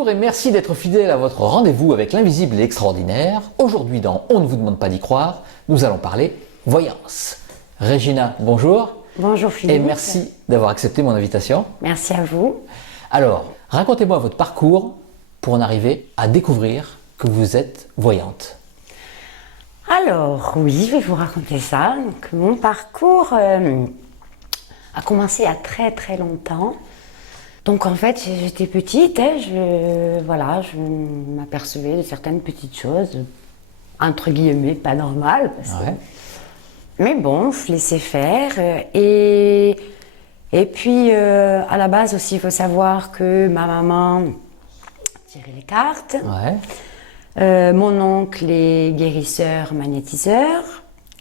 Bonjour et merci d'être fidèle à votre rendez-vous avec l'invisible et l'extraordinaire. Aujourd'hui dans On ne vous demande pas d'y croire, nous allons parler voyance. Régina, bonjour. Bonjour Philippe. Et merci d'avoir accepté mon invitation. Merci à vous. Alors, racontez-moi votre parcours pour en arriver à découvrir que vous êtes voyante. Alors, oui, je vais vous raconter ça. Donc, mon parcours a commencé il y a très très longtemps. Donc en fait, j'étais petite, je m'apercevais de certaines petites choses, entre guillemets, pas normales. Mais bon, je laissais faire. Et puis, à la base aussi, il faut savoir que ma maman tirait les cartes. Mon oncle est guérisseur, magnétiseur.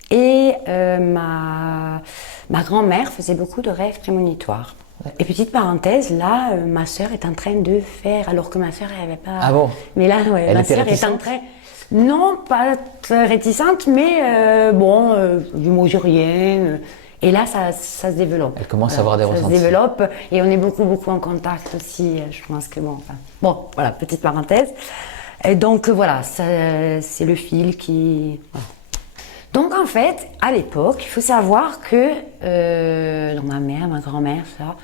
Et ma grand-mère faisait beaucoup de rêves prémonitoires. Et petite parenthèse, là, ma sœur est en train de faire, alors que ma sœur n'avait pas... Ah bon? Mais là, Elle ma était sœur est réticente? en train... Non, pas très réticente, mais du mot rien. Et là, ça se développe. Elle commence à avoir des ressentis. Ça se développe et on est beaucoup en contact aussi. Je pense que bon, voilà, petite parenthèse. Et donc voilà, c'est le fil qui... Voilà. Donc en fait, à l'époque, il faut savoir que donc ma mère, ma grand-mère, ça,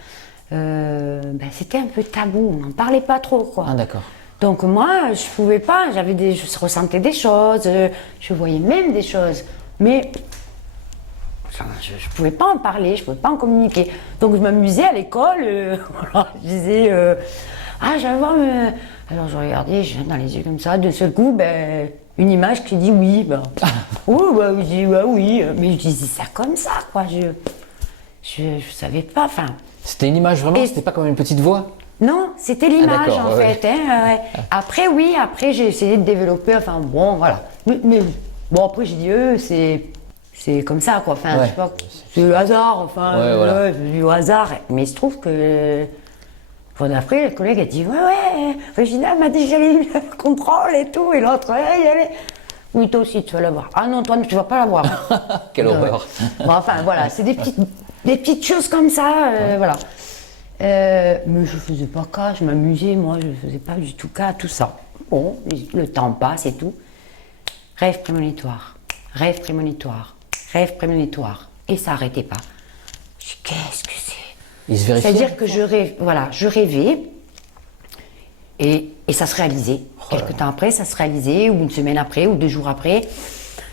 c'était un peu tabou, on n'en parlait pas trop, quoi. Ah d'accord. Donc moi, je pouvais pas, je ressentais des choses, je voyais même des choses, mais je pouvais pas en parler, je pouvais pas en communiquer. Donc je m'amusais à l'école, voilà, je disais, je vais voir, alors je regardais, je dans les yeux comme ça, d'un seul coup, une image qui dit oui, je dis oui, mais je disais ça comme ça, quoi, je savais pas, enfin. C'était une image vraiment, c'était pas comme une petite voix? Non, c'était l'image en fait. Après j'ai essayé de développer, enfin bon, voilà. Mais bon, après j'ai dit, c'est comme ça, quoi, enfin, je sais pas, c'est le hasard, enfin, c'est du hasard. Mais il se trouve que... Après, le collègue a dit, Régina m'a dit que j'allais eu le contrôle et tout, et l'autre, oui, toi aussi, tu vas la voir. Ah non, toi, tu vas pas la voir. Quelle horreur. Bon, enfin, voilà, c'est des petites choses comme ça, voilà. Mais je faisais pas cas, je m'amusais, moi, je faisais pas du tout cas à tout ça. Bon, le temps passe et tout. Rêve prémonitoire, rêve prémonitoire, rêve prémonitoire. Et ça n'arrêtait pas. Je dis, qu'est-ce que c'est? C'est-à-dire que je rêvais et ça se réalisait. Quelques temps après, ça se réalisait, ou une semaine après, ou 2 jours après.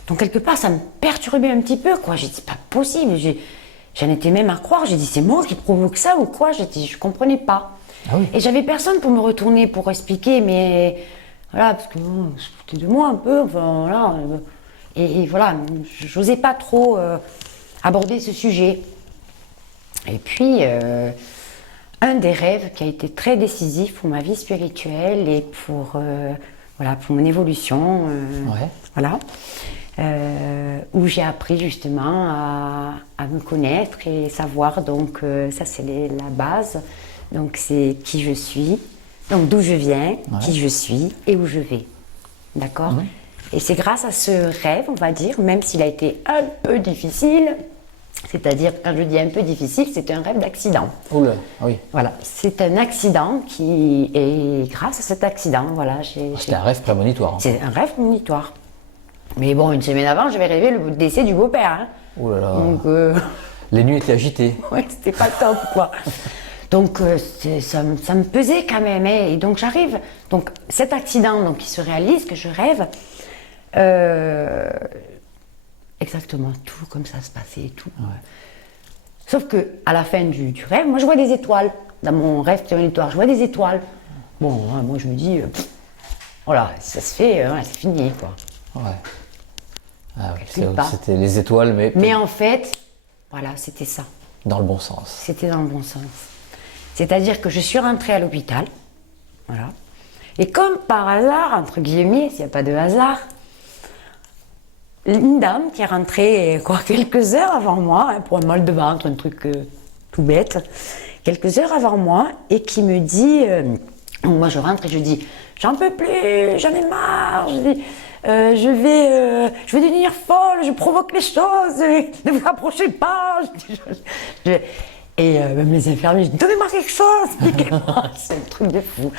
Donc quelque part, ça me perturbait un petit peu, quoi. J'ai dit, c'est pas possible. J'en étais même à croire. J'ai dit, c'est moi qui provoque ça ou quoi? Je comprenais pas. Ah oui. Et j'avais personne pour me retourner, pour expliquer, mais voilà, parce que c'était de moi un peu, enfin voilà. Et voilà, j'osais pas trop aborder ce sujet. Et puis, un des rêves qui a été très décisif pour ma vie spirituelle et pour mon évolution, où j'ai appris justement à me connaître et savoir, donc ça c'est la base, donc c'est qui je suis, donc d'où je viens, qui je suis et où je vais, d'accord? Et c'est grâce à ce rêve, on va dire, même s'il a été un peu difficile. C'est-à-dire, quand je dis un peu difficile, c'est un rêve d'accident. Oula, oui. Voilà, c'est un accident et grâce à cet accident, voilà, C'était un rêve prémonitoire. C'est un rêve prémonitoire. Mais bon, une semaine avant, j'avais rêvé le décès du beau-père. Hein. Oh là là. Donc, les nuits étaient agitées. Ouais, c'était pas top, quoi. Donc, ça me pesait quand même. Hein. Et donc, j'arrive. Donc, cet accident donc, qui se réalise, que je rêve, exactement tout comme ça se passait et tout. Sauf que à la fin du rêve, moi je vois des étoiles. Dans mon rêve prémonitoire, je vois des étoiles. Bon, moi je me dis, voilà, ça se fait, c'est fini, quoi. Ah oui, c'était les étoiles, mais en fait, voilà, c'était ça. Dans le bon sens. C'était dans le bon sens. C'est-à-dire que je suis rentrée à l'hôpital, voilà. Et comme par hasard, entre guillemets, s'il n'y a pas de hasard, une dame qui est rentrée quelques heures avant moi, pour un mal de ventre, un truc tout bête, quelques heures avant moi, et qui me dit, moi je rentre et je dis, j'en peux plus, j'en ai marre, je dis, je vais devenir folle, je provoque les choses, ne vous approchez pas. Et même les infirmiers, je dis, donnez-moi quelque chose, expliquez-moi, c'est un truc de fou.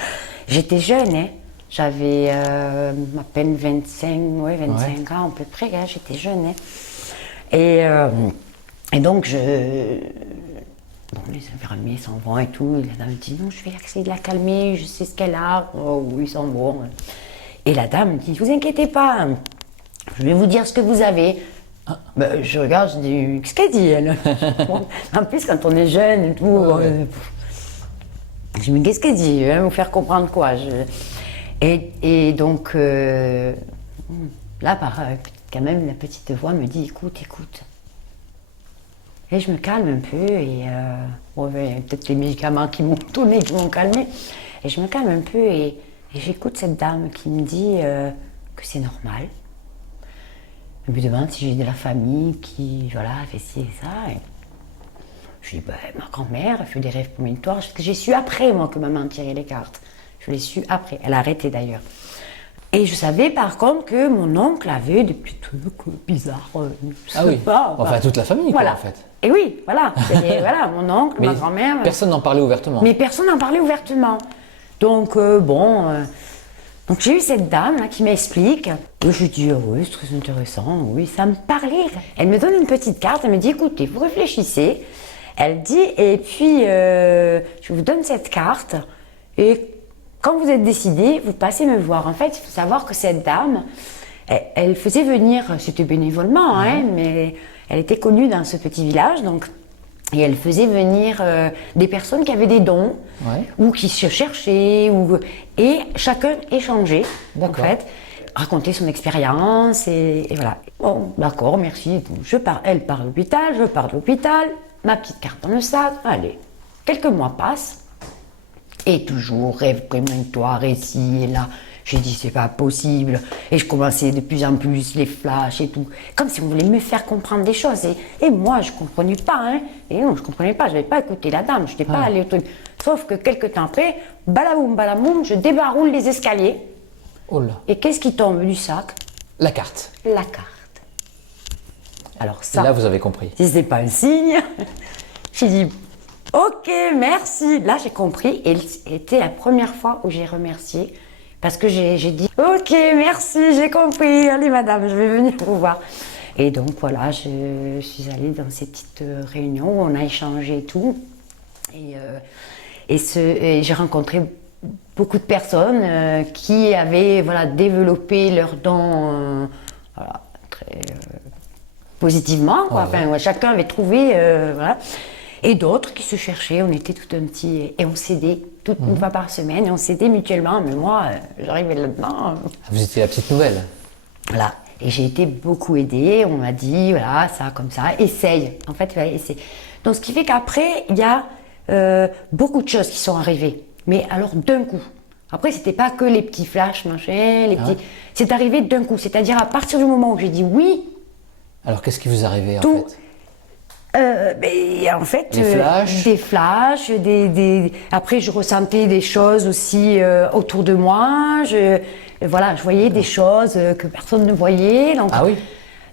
J'étais jeune, hein. J'avais à peine 25 ans à peu près, hein. J'étais jeune. Hein. Et donc, bon, les infirmiers s'en vont et tout. Et la dame dit non, je vais essayer de la calmer, je sais ce qu'elle a. Oh oui, ils s'en vont. Et la dame dit, vous inquiétez pas, je vais vous dire ce que vous avez. Ben, je regarde, je dis, qu'est-ce qu'elle dit elle? Bon, en plus, quand on est jeune et tout, je dis, mais qu'est-ce qu'elle dit? Elle va vous faire comprendre quoi? Et donc, là, quand même, la petite voix me dit, écoute. Et je me calme un peu, et peut-être les médicaments qui m'ont tourné, qui m'ont calmé. Et je me calme un peu, et j'écoute cette dame qui me dit que c'est normal. Elle me demande si j'ai de la famille qui, voilà, fait ci et ça. Et je dis, ben, ma grand-mère a fait des rêves prémonitoires, parce que j'ai su après, moi, que maman tirait les cartes. Je l'ai su après. Elle a arrêté d'ailleurs. Et je savais par contre que mon oncle avait des petits trucs bizarres. Ah oui. Enfin, toute la famille, voilà. quoi, en fait. Et oui, voilà. Voilà, mon oncle, ma grand-mère. Personne n'en parlait ouvertement. Mais personne n'en parlait ouvertement. Donc, donc j'ai eu cette dame là, qui m'explique. Et je dis, oh, oui, c'est très intéressant. Oui, ça me parlait. Elle me donne une petite carte. Elle me dit, écoutez, vous réfléchissez. Elle dit, et puis, je vous donne cette carte. Et quand vous êtes décidé, vous passez me voir. En fait, il faut savoir que cette dame, elle faisait venir, c'était bénévolement, hein, mais elle était connue dans ce petit village, donc, et elle faisait venir des personnes qui avaient des dons, ou qui se cherchaient, et chacun échangeait, en fait, raconter son expérience, et voilà. Bon, d'accord, merci. Elle part à l'hôpital, je pars de l'hôpital, ma petite carte dans le sac, allez, quelques mois passent. Et toujours rêve prémonitoire, et ci et là. J'ai dit, c'est pas possible. Et je commençais de plus en plus les flashs et tout. Comme si on voulait me faire comprendre des choses. Et moi, je comprenais pas. Hein. Et non, je comprenais pas. Je n'avais pas écouté la dame. Je n'étais pas allée au truc. Sauf que quelques temps après, balaboum, balaboum, je débaroule les escaliers. Oh là. Et qu'est-ce qui tombe du sac? La carte. La carte. Alors ça. Et là, vous avez compris. Si c'est pas un signe, j'ai dit. Ok, merci. Là, j'ai compris et c'était la première fois où j'ai remercié parce que j'ai dit ok, merci, j'ai compris. Allez, madame, je vais venir vous voir. Et donc, voilà, je suis allée dans ces petites réunions où on a échangé et tout. Et j'ai rencontré beaucoup de personnes qui avaient développé leurs dons très positivement. Quoi. Enfin, chacun avait trouvé. Voilà. Et d'autres qui se cherchaient, on était tout un petit... Et on s'aidait une fois par semaine, et on s'aidait mutuellement. Mais moi, j'arrivais là-dedans... Vous étiez la petite nouvelle. Voilà. Et j'ai été beaucoup aidée. On m'a dit, voilà, ça, comme ça, essaye. En fait, essaye. Donc, ce qui fait qu'après, il y a beaucoup de choses qui sont arrivées. Mais alors, d'un coup. Après, c'était pas que les petits flashs, machin, les petits... C'est arrivé d'un coup. C'est-à-dire, à partir du moment où j'ai dit oui... Alors, qu'est-ce qui vous arrivait, en fait? En fait, des flashs, après je ressentais des choses aussi autour de moi. Je voyais des choses que personne ne voyait. Donc,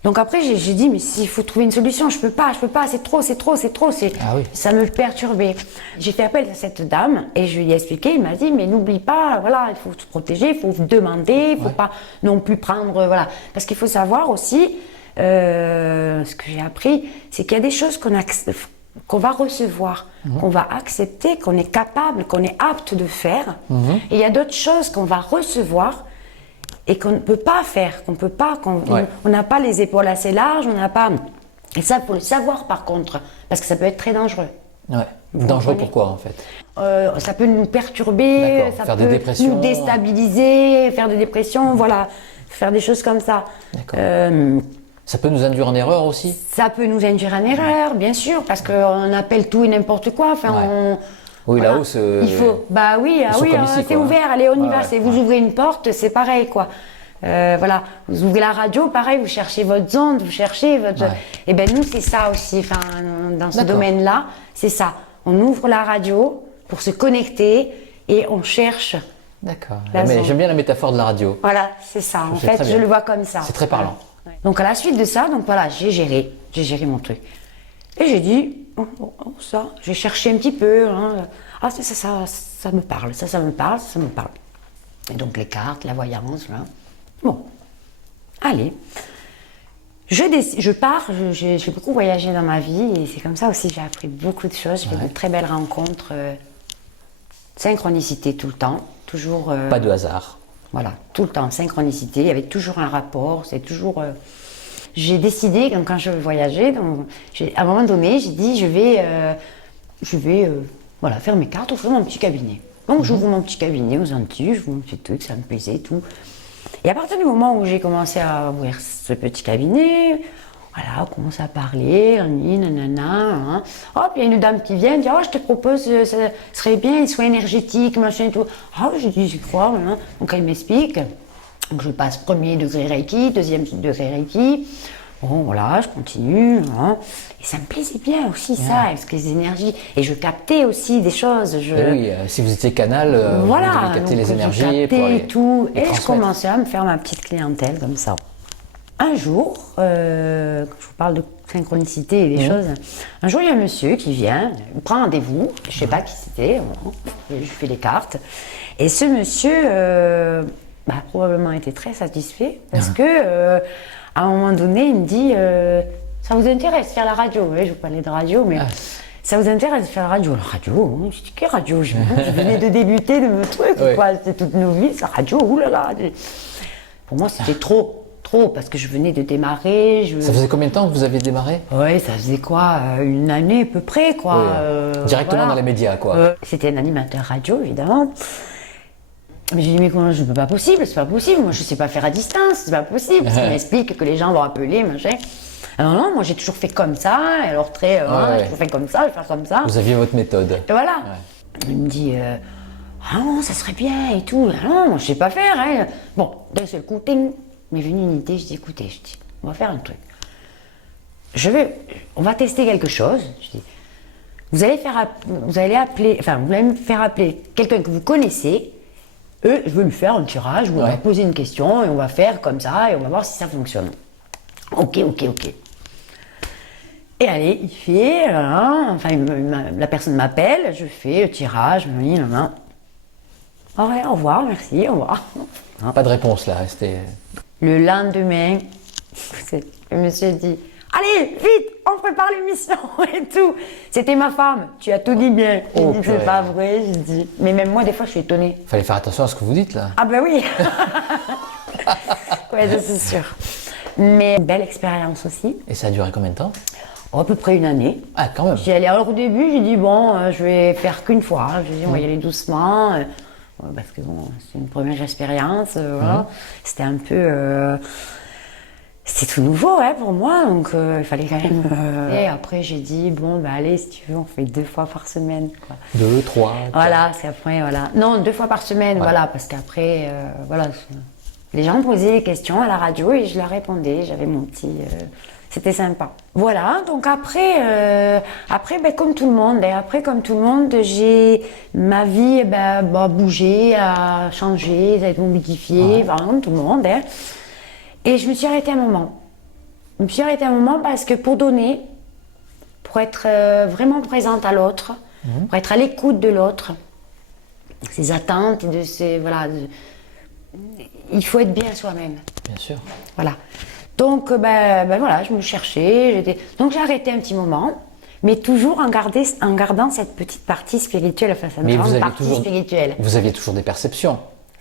donc après j'ai dit mais s'il faut trouver une solution, je peux pas, c'est trop. Ça me perturbait. J'ai fait appel à cette dame et je lui ai expliqué. Il m'a dit mais n'oublie pas, voilà, il faut se protéger, il faut demander, il faut pas non plus prendre, parce qu'il faut savoir aussi. Ce que j'ai appris, c'est qu'il y a des choses qu'on va recevoir, qu'on va accepter, qu'on est capable, qu'on est apte de faire. Et il y a d'autres choses qu'on va recevoir et qu'on ne peut pas faire, on n'a pas les épaules assez larges, on n'a pas... Et ça, il faut le savoir par contre, parce que ça peut être très dangereux. Ouais. Dangereux pourquoi en fait? Ça peut nous perturber, ça peut nous déstabiliser, faire des dépressions, faire des choses comme ça. Ça peut nous induire en erreur aussi? Ça peut nous induire en erreur, bien sûr, parce qu'on appelle tout et n'importe quoi. Enfin, oui, là-haut, c'est... Il faut... Bah oui, c'est ouvert, allez, on y va. Vous ouvrez une porte, c'est pareil, quoi. Vous ouvrez la radio, pareil, vous cherchez votre onde, vous cherchez votre... Et ben nous, c'est ça aussi, dans ce domaine-là, c'est ça. On ouvre la radio pour se connecter et on cherche... D'accord. J'aime bien la métaphore de la radio. Voilà, c'est ça. En fait, je le vois comme ça. C'est très parlant. Donc à la suite de ça, j'ai géré mon truc. Et j'ai dit, ça. J'ai cherché un petit peu. Hein. Ah, ça me parle, ça me parle, ça me parle. Et donc les cartes, la voyance. Là. Bon, allez. Je pars, j'ai beaucoup voyagé dans ma vie et c'est comme ça aussi j'ai appris beaucoup de choses. J'ai fait de très belles rencontres. Synchronicité tout le temps, toujours. Pas de hasard. Voilà, tout le temps, synchronicité, il y avait toujours un rapport, c'est toujours... J'ai décidé, quand je voyageais, à un moment donné, j'ai dit, je vais voilà, faire mes cartes, ouvrir mon petit cabinet. Donc j'ouvre mon petit cabinet aux Antilles, j'ouvre mon petit truc, ça me plaisait et tout. Et à partir du moment où j'ai commencé à ouvrir ce petit cabinet, voilà, on commence à parler, nanana, hein. Hop, il y a une dame qui vient, dit, oh, je te propose, ça serait bien, soins énergétiques, machin et tout. Ah, je dis, j'y crois, hein. Donc elle m'explique. Donc je passe premier degré Reiki, deuxième degré Reiki. Bon, voilà, je continue. Hein. Et ça me plaisait bien aussi, ça, parce que les énergies. Et je captais aussi des choses. Oui, si vous étiez canal, voilà, vous deviez capter les énergies. Je captais pour et tout. Et je transmettre. commençais à me faire ma petite clientèle comme ça. Un jour, quand je vous parle de synchronicité et des choses, un jour il y a un monsieur qui vient, il prend rendez-vous, je ne sais pas qui c'était, je lui fais les cartes. Et ce monsieur probablement était très satisfait parce que à un moment donné il me dit ça vous intéresse de faire la radio? Oui, je vous parlais de radio, mais ça vous intéresse de faire la radio? La radio, hein. Je dis quelle radio? Je venais de débuter de mon truc, quoi. C'était toute novice, la radio, oulala. Pour moi c'était trop, parce que je venais de démarrer. Ça faisait combien de temps que vous aviez démarré? Oui, ça faisait quoi? Une année à peu près, quoi. Oui, directement dans les médias, quoi. C'était un animateur radio, évidemment. Mais j'ai dit, mais comment, c'est pas possible, moi je sais pas faire à distance, c'est pas possible. Parce qu'il m'explique que les gens vont appeler, machin. Alors non, moi j'ai toujours fait comme ça, et alors j'ai toujours fait comme ça, je vais faire comme ça. Vous aviez votre méthode. Et voilà. Il me dit, ah non, ça serait bien et tout. Ah non, moi je sais pas faire. Hein. Bon, d'un seul coup, ting, m'est venue une idée, je dis, écoutez, on va faire un truc. On va tester quelque chose. Je dis, vous allez me faire appeler quelqu'un que vous connaissez. Je veux lui faire un tirage où on va poser une question et on va faire comme ça et on va voir si ça fonctionne. Ok. Et allez, il fait, la personne m'appelle, je fais le tirage, au revoir, merci, au revoir. Pas de réponse là, c'était... Le lendemain, le monsieur dit, allez, vite, on prépare l'émission et tout. C'était ma femme, tu as tout dit bien. Je dis, c'est pas vrai, je dis. Mais même moi, des fois, je suis étonnée. Fallait faire attention à ce que vous dites là. Ah ben oui. Ouais, c'est sûr. Mais belle expérience aussi. Et ça a duré combien de temps? À peu près une année. Ah, quand même. J'y allais. Alors au début, j'ai dit, bon, je vais faire qu'une fois. J'ai dit, on va y aller doucement. Parce que bon, c'est une première expérience. Voilà. C'était un peu... C'était tout nouveau pour moi, donc il fallait quand même... Et après j'ai dit, bon allez, si tu veux, on fait 2 fois par semaine. Quoi. 2, 3... Voilà, c'est après, voilà. Non, 2 fois par semaine, voilà, parce qu'après, voilà, les gens me posaient des questions à la radio et je leur répondais, j'avais mon petit... C'était sympa. Voilà, donc après comme tout le monde, ma vie a bougé, a changé, ça a été modifié, comme tout le monde. Et je me suis arrêtée un moment. Parce que pour donner, pour être vraiment présente à l'autre, pour être à l'écoute de l'autre, ses attentes, il faut être bien soi-même. Bien sûr. Voilà. Donc, voilà, je me cherchais. Donc, j'ai arrêté un petit moment, mais toujours en gardant cette petite partie spirituelle, Mais vous aviez toujours des perceptions.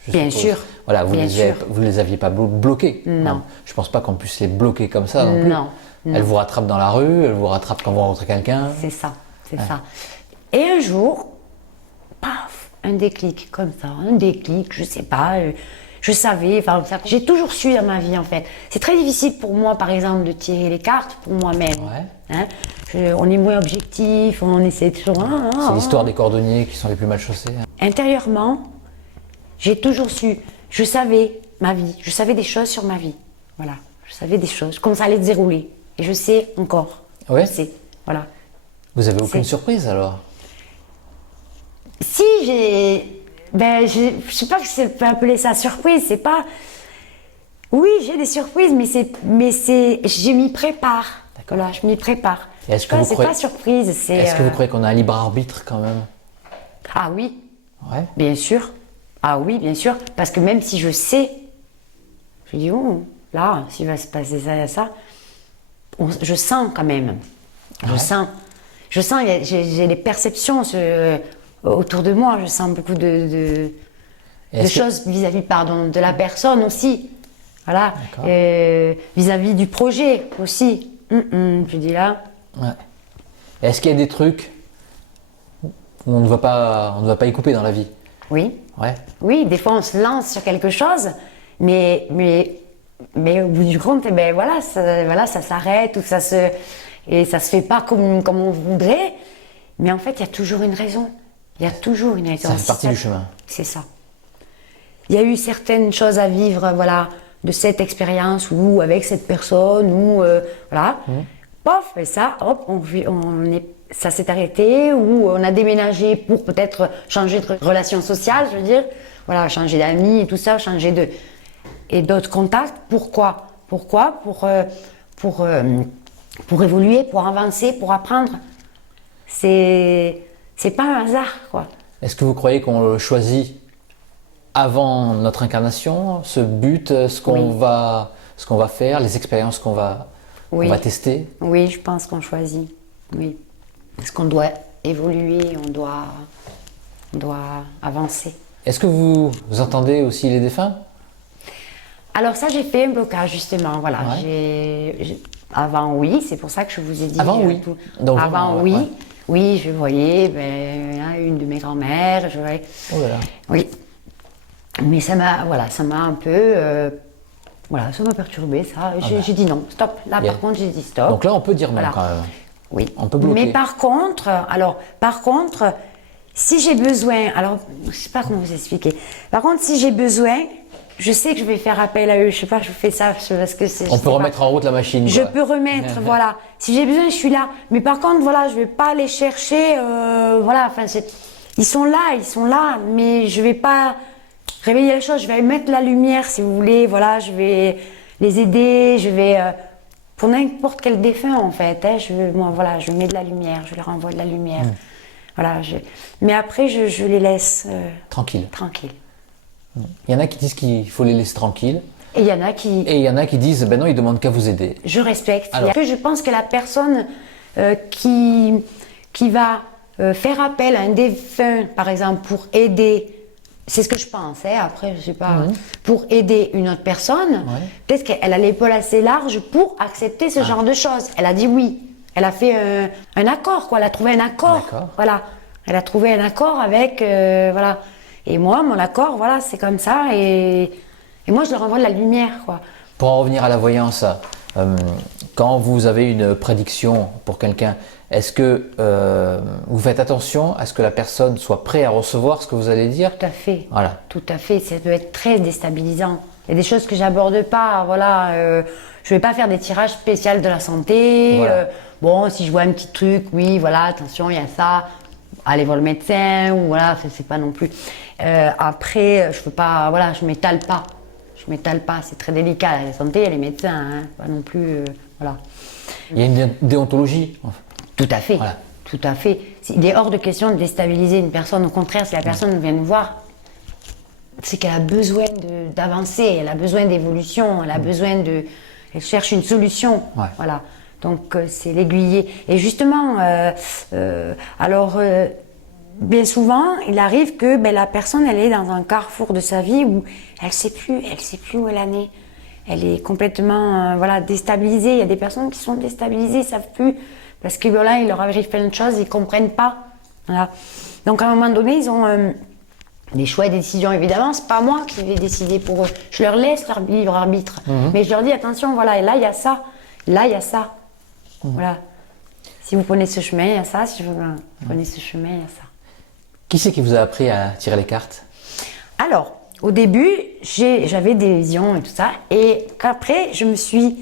Bien sûr. Voilà, vous ne les aviez pas bloquées. Non. Je ne pense pas qu'on puisse les bloquer comme ça non plus. Non. Elles vous rattrapent dans la rue, elles vous rattrapent quand vous rencontrez quelqu'un. C'est ça. Et un jour, paf, un déclic comme ça, je sais pas, je savais, j'ai toujours su dans ma vie en fait. C'est très difficile pour moi par exemple de tirer les cartes pour moi-même. On est moins objectif, on essaie toujours... C'est l'histoire des cordonniers qui sont les plus mal chaussés. Intérieurement, j'ai toujours su, je savais ma vie, je savais des choses sur ma vie. Voilà, je savais des choses, comment ça allait se dérouler. Et je sais encore. Ouais. Je sais, voilà. Vous avez aucune surprise alors? Si, je sais pas si je peux appeler ça surprise, c'est pas... Oui, j'ai des surprises, mais je m'y prépare. Voilà, je m'y prépare. Et est-ce que Ouais, vous c'est croyez, pas surprise, c'est... est-ce que vous croyez qu'on a un libre arbitre quand même? Ah oui, Ouais. bien sûr. Ah oui, bien sûr. Parce que même si je sais, je dis, oh, là, s'il va se passer ça et ça, je sens quand même. Je Ouais. sens. Je sens, j'ai des perceptions autour de moi, je sens beaucoup de Est-ce que- choses vis-à-vis, pardon, de la personne aussi. Voilà. D'accord. Vis-à-vis du projet aussi. Je dis là. Ouais. Est-ce qu'il y a des trucs où on ne va pas y couper dans la vie? Oui. Ouais. Oui, des fois on se lance sur quelque chose, mais au bout du compte, eh ben voilà, ça s'arrête ou et ça se fait pas comme on voudrait. Mais en fait, il y a toujours une raison. Il y a toujours une raison. Ça fait partie du chemin. C'est ça. Il y a eu certaines choses à vivre, voilà, de cette expérience ou avec cette personne ou voilà. Pof, et ça, hop, ça s'est arrêté ou on a déménagé pour peut-être changer de relation sociale, je veux dire, voilà, changer d'amis et tout ça, et d'autres contacts. Pourquoi? Pourquoi? Pour évoluer, pour avancer, pour apprendre. C'est pas un hasard, quoi. Est-ce que vous croyez qu'on le choisit avant notre incarnation, ce but, ce qu'on va faire, les expériences qu'on va tester? Oui, je pense qu'on choisit. Oui. Parce qu'on doit évoluer, on doit avancer. Est-ce que vous entendez aussi les défunts? Alors ça, j'ai fait un blocage justement. Voilà. Ouais. Avant, oui, c'est pour ça que je vous ai dit. Avant, oui. Donc, avant, vraiment, oui. ouais. Oui, je voyais une de mes grand-mères. Je voyais. Oh là là. Oui. Mais ça m'a un peu, ça m'a perturbé. Ça, j'ai dit non, stop. Là, par contre, j'ai dit stop. Donc là, on peut dire non Voilà. quand même. Oui. On peut bloquer. Mais par contre, si j'ai besoin, alors je sais pas comment vous expliquer. Par contre, si j'ai besoin, je sais que je vais faire appel à eux. Je sais pas, je fais ça parce que c'est. On peut remettre en route la machine. Je quoi. peux remettre, voilà. Si j'ai besoin, je suis là. Mais par contre, voilà, je vais pas les chercher. Voilà, enfin, ils sont là, mais je vais pas réveiller les choses. Je vais mettre la lumière, si vous voulez. Voilà, je vais les aider. Je vais pour n'importe quel défunt en fait. Hein, je mets de la lumière. Je leur envoie de la lumière. Voilà. Mais après, je les laisse Tranquille. tranquilles. Il y en a qui disent qu'il faut les laisser tranquilles. Et il y en a qui. Et il y en a qui disent, ben non, ils demandent qu'à vous aider. Je respecte. Alors. Je pense que la personne qui va faire appel à un défunt, par exemple, pour aider, c'est ce que je pense, hein, après, je sais pas, pour aider une autre personne, peut-être qu'elle a l'épaule assez large pour accepter ce genre de choses. Elle a dit oui. Elle a fait un accord, quoi. Elle a trouvé un accord. Voilà. Elle a trouvé un accord avec, voilà. Et moi, mon accord, voilà, c'est comme ça. Et moi, je leur envoie de la lumière, quoi. Pour en revenir à la voyance, quand vous avez une prédiction pour quelqu'un, est-ce que vous faites attention à ce que la personne soit prête à recevoir ce que vous allez dire? Tout à fait. Voilà. Tout à fait. Ça peut être très déstabilisant. Il y a des choses que j'aborde pas. Voilà. Je vais pas faire des tirages spéciaux de la santé. Voilà. Bon, si je vois un petit truc, oui, voilà, attention, il y a ça. Allez voir le médecin ou voilà, c'est pas non plus. Après, je peux pas, voilà, je m'étale pas. Je m'étale pas, c'est très délicat. La santé, il y a les médecins, hein, pas non plus, voilà. Il y a une déontologie. Tout à fait, Voilà. tout à fait. Il est hors de question de déstabiliser une personne. Au contraire, si la personne vient nous voir, c'est qu'elle a besoin d'avancer, elle a besoin d'évolution, elle cherche une solution. Ouais. Voilà. Donc c'est l'aiguiller. Et justement, bien souvent, il arrive que la personne, elle est dans un carrefour de sa vie où elle sait plus où elle en est. Elle est complètement déstabilisée. Il y a des personnes qui sont déstabilisées, ils savent plus parce que voilà, il leur arrive plein de choses, ils comprennent pas. Voilà. Donc à un moment donné, ils ont des choix et des décisions. Évidemment, c'est pas moi qui vais décider pour eux. Je leur laisse leur libre arbitre, mais je leur dis attention, voilà, et là il y a ça, là il y a ça. Voilà. Si vous prenez ce chemin, il y a ça. Si vous prenez ce chemin, il y a ça. Qui c'est qui vous a appris à tirer les cartes? Alors, au début, j'avais des visions et tout ça. Et qu'après, je me suis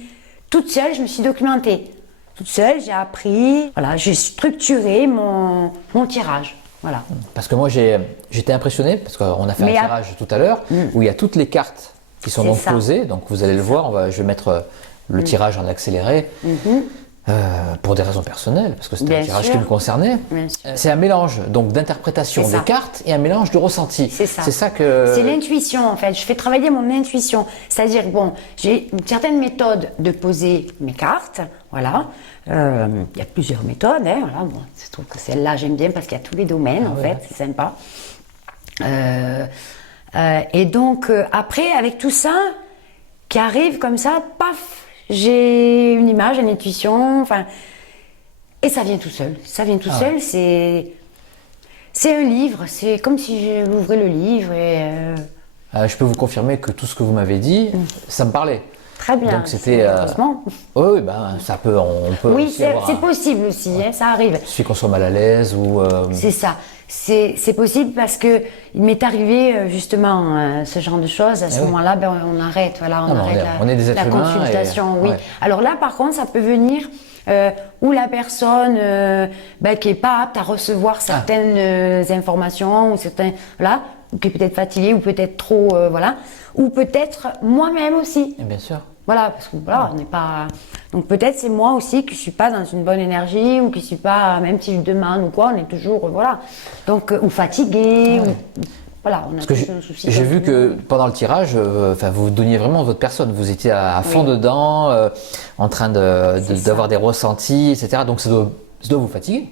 documentée. Toute seule, j'ai appris, voilà, j'ai structuré mon tirage. Voilà. Parce que moi, j'étais impressionné, parce qu'on a fait un tirage tout à l'heure, où il y a toutes les cartes qui sont donc posées. Donc vous allez le voir, je vais mettre le tirage en accéléré. pour des raisons personnelles, parce que c'était un Bien tirage sûr. qui me concernait. Bien sûr. C'est un mélange donc d'interprétation C'est des ça. cartes et un mélange de ressenti. C'est ça. C'est ça que. C'est l'intuition en fait. Je fais travailler mon intuition. C'est-à-dire, bon, j'ai une certaine méthode de poser mes cartes. Voilà. Il y a plusieurs méthodes. Hein, voilà. Bon, je trouve que celle-là, j'aime bien parce qu'il y a tous les domaines en fait. C'est sympa. Et donc, après, avec tout ça qui arrive comme ça, paf, j'ai une image, une intuition. Enfin, et ça vient tout seul. Ça vient tout seul. C'est un livre, c'est comme si j'ouvrais le livre et... Je peux vous confirmer que tout ce que vous m'avez dit, ça me parlait. Très bien, Donc c'était. heureusement. Oui, ben ça peut, on peut. Oui, aussi avoir c'est possible aussi, hein, ça arrive. Il suffit qu'on soit mal à l'aise ou. C'est ça, c'est possible parce que il m'est arrivé justement ce genre de choses. À ce moment-là, ben, on arrête, voilà, on Non, arrête on est des êtres la humains consultation. et- Oui. ouais. Alors là, par contre, ça peut venir où la personne qui est pas apte à recevoir certaines informations ou certains, voilà, ou qui est peut-être fatiguée ou peut-être trop, voilà, ou peut-être moi-même aussi. Et bien sûr. Voilà, parce que voilà, on n'est pas. Donc peut-être c'est moi aussi qui suis pas dans une bonne énergie ou qui suis pas, même si je demande ou quoi, on est toujours, voilà. Donc, ou fatigué, ou. Voilà, on a Parce que tous un souci. j'ai comme vu tout le que monde. pendant le tirage, vous donniez vraiment votre personne. Vous étiez à fond dedans, en train d'avoir des ressentis, etc. Donc ça doit vous fatiguer.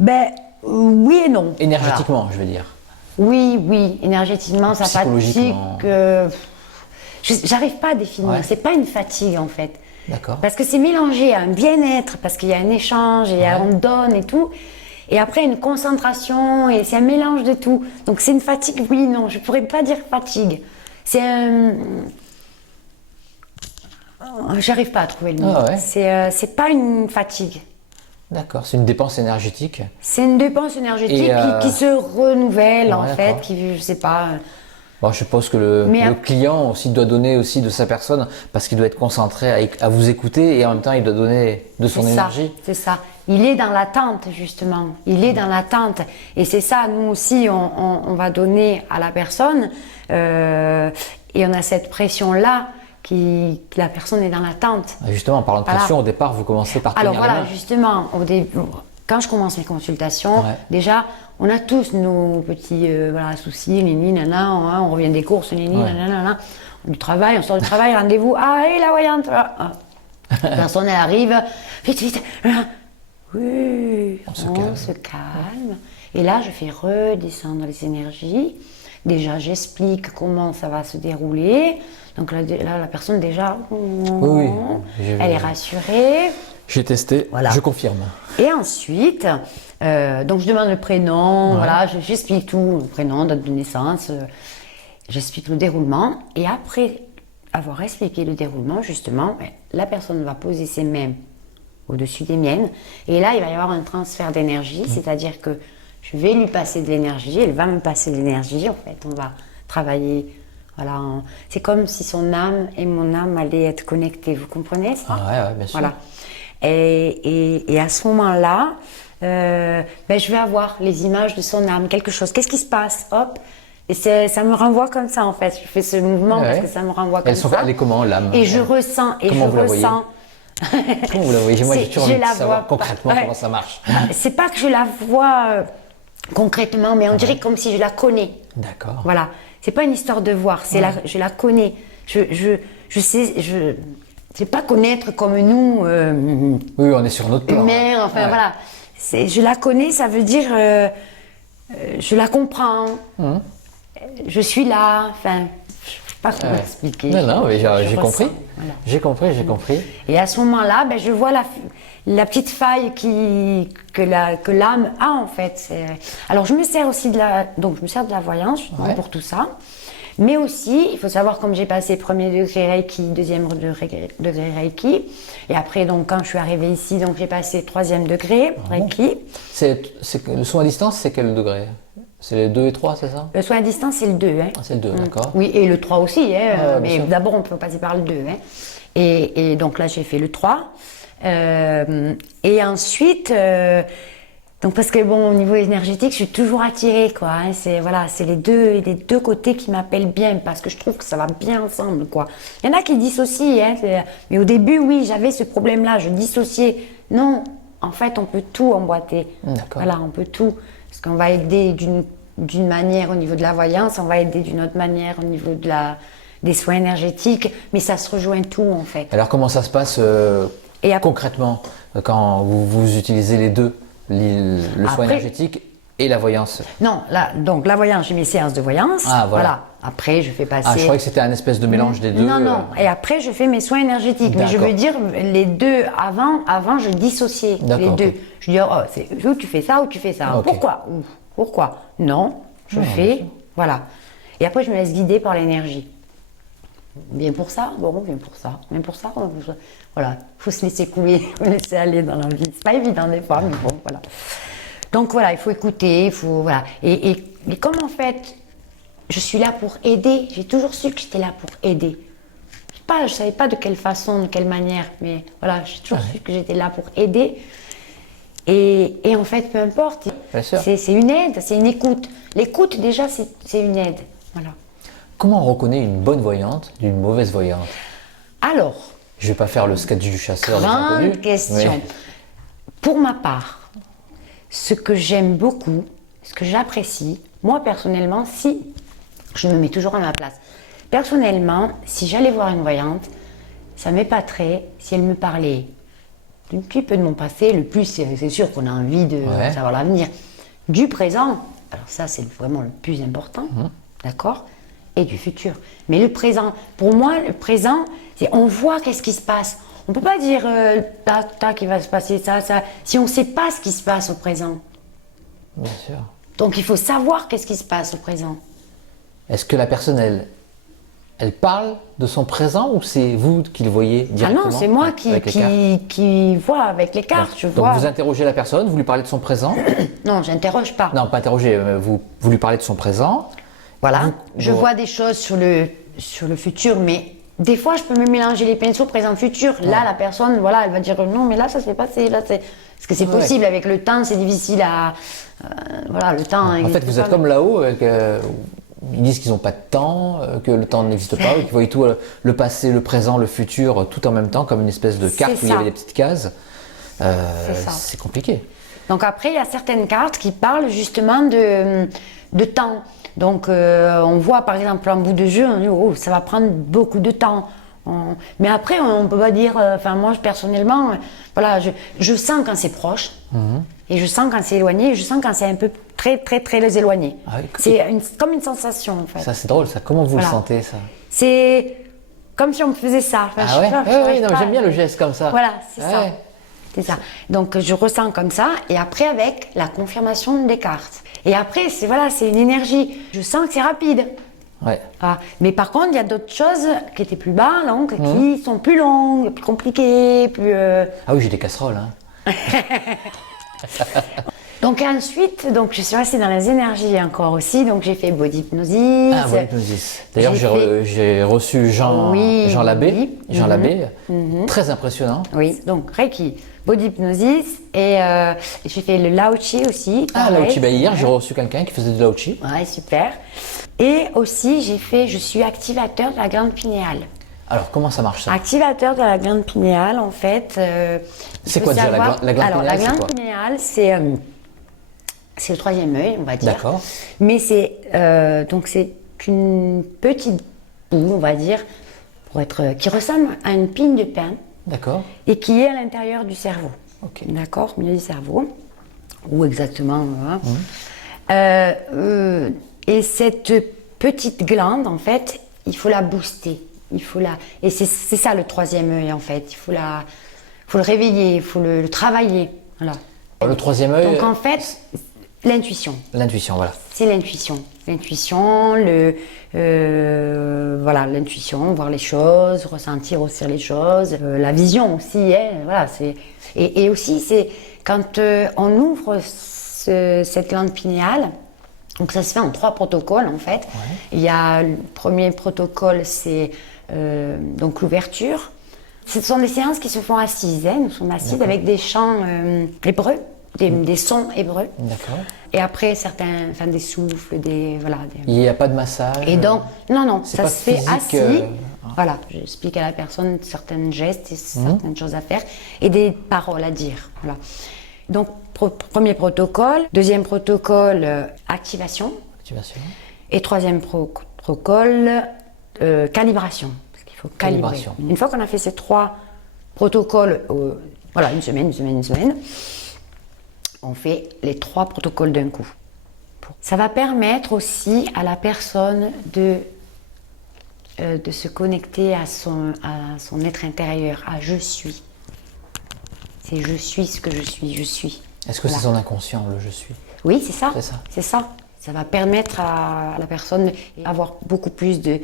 Ben, oui et non. Énergétiquement, je veux dire. Voilà. Oui, énergétiquement, ça fatigue. Psychologiquement. J'arrive pas à définir. Ouais. C'est pas une fatigue en fait. D'accord. Parce que c'est mélangé à un bien-être, parce qu'il y a un échange, et on donne et tout. Et après, une concentration, et c'est un mélange de tout. Donc c'est une fatigue, oui, non, je pourrais pas dire fatigue. C'est un. J'arrive pas à trouver le mot. Ah ouais. C'est pas une fatigue. D'accord. C'est une dépense énergétique. C'est une dépense énergétique Et, qui se renouvelle en ouais, fait, d'accord. qui, je sais pas. Bon, je suppose que le Mais client aussi doit donner aussi de sa personne parce qu'il doit être concentré à vous écouter et en même temps il doit donner de son C'est ça, énergie. c'est ça. Il est dans l'attente, justement. Il est dans l'attente. Et c'est ça, nous aussi, on va donner à la personne. Et on a cette pression-là que la personne est dans l'attente. Justement, en parlant de Voilà. pression, au départ, vous commencez par tenir Alors les voilà, mains. justement, au début, quand je commence mes consultations, Ouais. déjà, on a tous nos petits soucis, nini, nana, hein, on revient des courses, nini, Ouais. nana, nana, du travail, on sort du travail, rendez-vous, ah, et la voyante, ah. La personne, elle arrive, vite, vite, oui, On se se calme. Et là, je fais redescendre les énergies. Déjà, j'explique comment ça va se dérouler. Donc là, la personne, déjà, Oui, elle est rassurée. J'ai testé, Voilà. je confirme. Et ensuite, donc je demande le prénom, voilà, j'explique tout, le prénom, date de naissance, j'explique le déroulement. Et après avoir expliqué le déroulement, justement, la personne va poser ses mains au-dessus des miennes. Et là, il va y avoir un transfert d'énergie, c'est-à-dire que je vais lui passer de l'énergie, elle va me passer de l'énergie, en fait. On va travailler, voilà. C'est comme si son âme et mon âme allaient être connectées, vous comprenez ça? Ouais, bien sûr. Voilà. Et à ce moment-là, je vais avoir les images de son âme, quelque chose. Qu'est-ce qui se passe? Hop. Et ça me renvoie comme ça, en fait. Je fais ce mouvement parce que ça me renvoie comme ça. Elle est comment, l'âme? Et je ressens, Comment vous la voyez? Comment vous la voyez? Moi, j'ai toujours envie de savoir concrètement comment ça marche. C'est pas que je la vois concrètement, mais on dirait comme si je la connais. D'accord. Voilà. C'est pas une histoire de voir, je la connais. Je sais, c'est pas connaître comme nous, Oui, on est sur notre plan. humains, enfin Ouais. voilà. Je la connais, ça veut dire je la comprends, je suis là, enfin, je sais pas comment expliquer. Non, mais j'ai Je compris. ressens, voilà. J'ai compris. Et à ce moment-là, je vois la petite faille que l'âme a en fait. Alors je me sers aussi de la voyance justement, pour tout ça. Mais aussi, il faut savoir, comme j'ai passé premier degré Reiki, deuxième degré Reiki, et après, donc, quand je suis arrivée ici, donc j'ai passé troisième degré Reiki. Le soin à distance, c'est quel degré? C'est les 2 et 3, c'est ça? Le soin à distance, c'est le 2. Hein. Ah, c'est le 2, d'accord. Oui, et le 3 aussi, hein, bien mais sûr. d'abord, on peut passer par le 2. Hein. Et donc là, j'ai fait le 3. Et ensuite, Donc parce que bon, au niveau énergétique, je suis toujours attirée, quoi. Hein. C'est les deux côtés qui m'appellent bien parce que je trouve que ça va bien ensemble, quoi. Il y en a qui dissocient, hein. Mais au début, oui, j'avais ce problème-là, je dissociais. Non, en fait, on peut tout emboîter. D'accord. Voilà, on peut tout. Parce qu'on va aider d'une manière au niveau de la voyance, on va aider d'une autre manière au niveau des soins énergétiques, mais ça se rejoint tout, en fait. Alors comment ça se passe concrètement quand vous utilisez les deux, le soin énergétique et la voyance? Non, donc la voyance, j'ai mes séances de voyance. Ah, voilà. Après, je fais passer. Ah, je croyais que c'était un espèce de mélange des deux. Non. Et après, je fais mes soins énergétiques. Mais je veux dire, les deux, avant, je dissociais les deux. Okay. Je dis, ou tu fais ça ou tu fais ça. Okay. Pourquoi? Non, je fais. Voilà. Et après, je me laisse guider par l'énergie. Bien pour ça, bien pour ça. Voilà, il faut se laisser couler, il faut laisser aller dans la vie. C'est pas évident des fois, mais bon, voilà. Donc voilà, il faut écouter, voilà. Et comme en fait, je suis là pour aider, j'ai toujours su que j'étais là pour aider. Je savais pas de quelle façon, de quelle manière, mais voilà, j'ai toujours su que j'étais là pour aider. Et en fait, peu importe, c'est une aide, c'est une écoute. L'écoute, déjà, c'est une aide. Voilà. Comment on reconnaît une bonne voyante d'une mauvaise voyante? Alors, je vais pas faire le sketch du chasseur. Grande question. Mais... Pour ma part, ce que j'aime beaucoup, ce que j'apprécie, moi personnellement, si je me mets toujours à ma place. Personnellement, si j'allais voir une voyante, ça m'épaterait si elle me parlait d'un petit peu de mon passé. Le plus, c'est sûr qu'on a envie de savoir l'avenir. Du présent, alors ça c'est vraiment le plus important, d'accord ? Et du futur. Mais le présent, pour moi, le présent, c'est on voit qu'est-ce qui se passe. On ne peut pas dire tac, il va se passer ça, si on ne sait pas ce qui se passe au présent. Bien sûr. Donc il faut savoir qu'est-ce qui se passe au présent. Est-ce que la personne, elle parle de son présent ou c'est vous qui le voyez directement? Ah non, c'est moi qui vois avec les cartes. Je Donc vois. vous interrogez la personne, vous lui parlez de son présent? Non, j'interroge pas. Non, pas interroger, vous lui parlez de son présent. Voilà, je vois des choses sur le futur, mais des fois je peux me mélanger les pinceaux présent-futur. Là, la personne, voilà, elle va dire non, mais là ça se fait passer, là c'est... Parce que c'est possible, avec le temps, c'est difficile à... voilà, le temps... En fait, vous êtes comme là-haut, ils disent qu'ils n'ont pas de temps, que le temps n'existe pas, qu'ils voient tout, le passé, le présent, le futur, tout en même temps, comme une espèce de carte où il y avait des petites cases. C'est compliqué. Donc après, il y a certaines cartes qui parlent justement de temps. Donc on voit par exemple en bout de jeu, on dit oh, ça va prendre beaucoup de temps. Mais après on ne peut pas dire, moi personnellement, voilà, je sens quand c'est proche, et je sens quand c'est éloigné, et je sens quand c'est un peu très très très éloigné. Ah oui, c'est comme une sensation en fait. Ça c'est drôle, ça. Comment vous le sentez ça? C'est comme si on me faisait ça. Enfin, j'aime bien le geste comme ça. Voilà, c'est ça. C'est ça. Donc je ressens comme ça, et après avec la confirmation des cartes. Et après, c'est une énergie. Je sens que c'est rapide. Ouais. Ah, mais par contre, il y a d'autres choses qui étaient plus bas, donc qui sont plus longues, plus compliquées, plus... Ah oui, j'ai des casseroles. Hein. Donc ensuite, je suis restée dans les énergies encore aussi. Donc j'ai fait body hypnosis. Ah, body hypnosis. D'ailleurs, j'ai reçu Jean Labbé. Jean Labbé, très impressionnant. Oui, donc Reiki, body hypnosis et j'ai fait le Lao Chi aussi. Ah, Lao Chi, hier j'ai reçu quelqu'un qui faisait du Lao Chi. Ouais, super. Et aussi je suis activateur de la glande pinéale. Alors comment ça marche ça? Activateur de la glande pinéale, en fait. C'est quoi déjà la glande pinéale? Alors la glande pinéale, c'est le troisième œil, on va dire. D'accord. Mais c'est une petite boule, on va dire, qui ressemble à une pine de pain. D'accord. Et qui est à l'intérieur du cerveau. Ok. D'accord, au milieu du cerveau. Ou exactement. Et cette petite glande, en fait, il faut la booster. Et c'est ça le troisième œil, en fait. Il faut le réveiller, il faut le travailler. Voilà. Le troisième œil. Donc en fait, l'intuition. L'intuition, voilà. C'est l'intuition. L'intuition, l'intuition, voir les choses, ressentir aussi les choses, la vision aussi, voilà. Et aussi, c'est quand on ouvre cette glande pinéale. Donc ça se fait en 3 protocoles en fait. Ouais. Il y a le premier protocole, c'est donc l'ouverture. Ce sont des séances qui se font assises. Nous sommes assises avec des chants hébreux. des sons hébreux. D'accord. Et après, certains, enfin des souffles, voilà. Il n'y a pas de massage. Et donc, non, c'est ça pas se fait physique, assis. Voilà, j'explique à la personne certains gestes et certaines choses à faire et des paroles à dire. Voilà. Donc, premier protocole. Deuxième protocole, activation. Activation. Et troisième protocole, calibration. Parce qu'il faut calibrer. Calibration. Une fois qu'on a fait ces 3 protocoles, voilà, une semaine, on fait les 3 protocoles d'un coup. Ça va permettre aussi à la personne de se connecter à son être intérieur, à je suis. C'est je suis ce que je suis. Est-ce que c'est son inconscient, le je suis? Oui, c'est ça. C'est ça. C'est ça. Ça va permettre à la personne d'avoir beaucoup plus de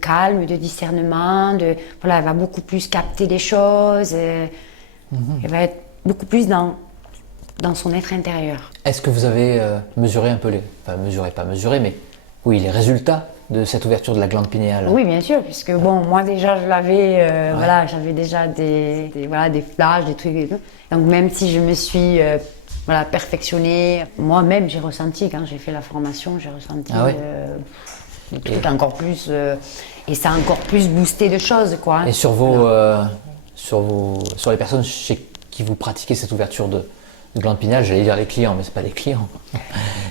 calme, de discernement, voilà, elle va beaucoup plus capter les choses, elle va être beaucoup plus dans son être intérieur. Est-ce que vous avez mesuré un peu pas mesuré, mais oui, les résultats de cette ouverture de la glande pinéale? Oui, bien sûr, puisque bon, moi déjà je l'avais, voilà, j'avais déjà des flashs, des trucs et tout. Donc même si je me suis perfectionnée, moi-même j'ai ressenti, quand j'ai fait la formation, j'ai ressenti des trucs encore plus, et ça a encore plus boosté de choses, quoi. Et sur les personnes chez qui vous pratiquez cette ouverture de glande pinéale, j'allais dire les clients, mais c'est pas les clients,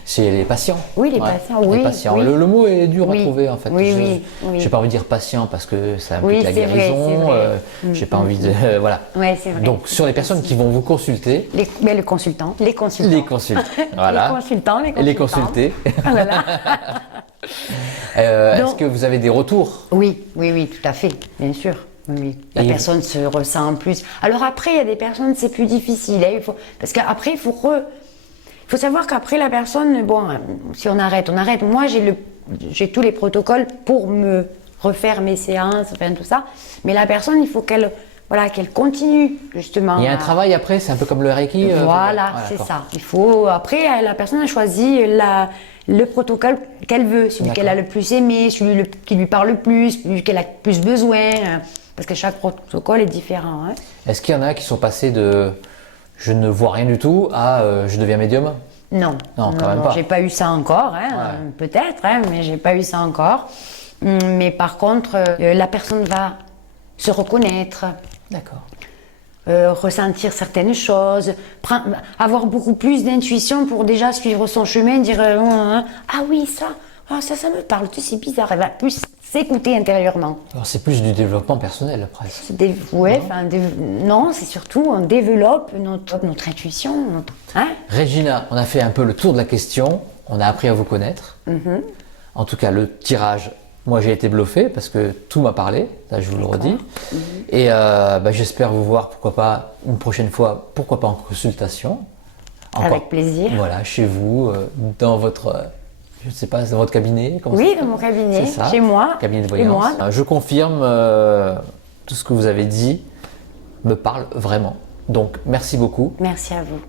c'est les patients. Oui, les patients, oui. Les patients. Oui. Le mot est dur à trouver en fait. Oui. J'ai pas envie de dire patient parce que ça implique la c'est vrai, guérison. J'ai pas envie de voilà. Oui, c'est vrai. Donc sur les personnes qui vont vous consulter, les consultants. les consultes, voilà. Les consultés. Voilà. Est-ce que vous avez des retours? Oui, tout à fait, bien sûr. Oui. La personne se ressent en plus. Alors après, il y a des personnes, c'est plus difficile. Hein, parce qu'après, il faut savoir qu'après, la personne, bon, si on arrête. Moi, j'ai tous les protocoles pour me refaire mes séances, enfin tout ça. Mais la personne, il faut qu'elle continue, justement. Il y a un travail après, c'est un peu comme le Reiki. Voilà, c'est ça. Il faut, après, la personne a choisi le protocole qu'elle veut, celui qu'elle a le plus aimé, celui qui lui parle le plus, celui qu'elle a le plus besoin. Parce que chaque protocole est différent. Hein. Est-ce qu'il y en a qui sont passés de je ne vois rien du tout à je deviens médium? Non, quand même pas. J'ai pas eu ça encore, hein, peut-être, hein, mais j'ai pas eu ça encore. Mais par contre, la personne va se reconnaître. D'accord. Ressentir certaines choses, avoir beaucoup plus d'intuition pour déjà suivre son chemin, dire ah oui, ça me parle, c'est bizarre. Elle va plus s'écouter intérieurement. Alors c'est plus du développement personnel presque. Non, c'est surtout on développe notre intuition. Regina, on a fait un peu le tour de la question, on a appris à vous connaître. En tout cas, le tirage, moi j'ai été bluffé parce que tout m'a parlé, ça je vous le redis. Et j'espère vous voir, pourquoi pas, une prochaine fois, pourquoi pas en consultation. Avec plaisir. Voilà, chez vous, dans votre... je ne sais pas, dans votre cabinet? Dans mon cabinet, ça, chez moi. Cabinet de voyance. Je confirme, tout ce que vous avez dit me parle vraiment. Donc, merci beaucoup. Merci à vous.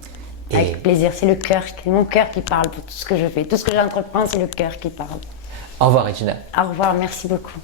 Avec plaisir, c'est mon cœur qui parle pour tout ce que je fais. Tout ce que j'entreprends, c'est le cœur qui parle. Au revoir, Regina. Au revoir, merci beaucoup.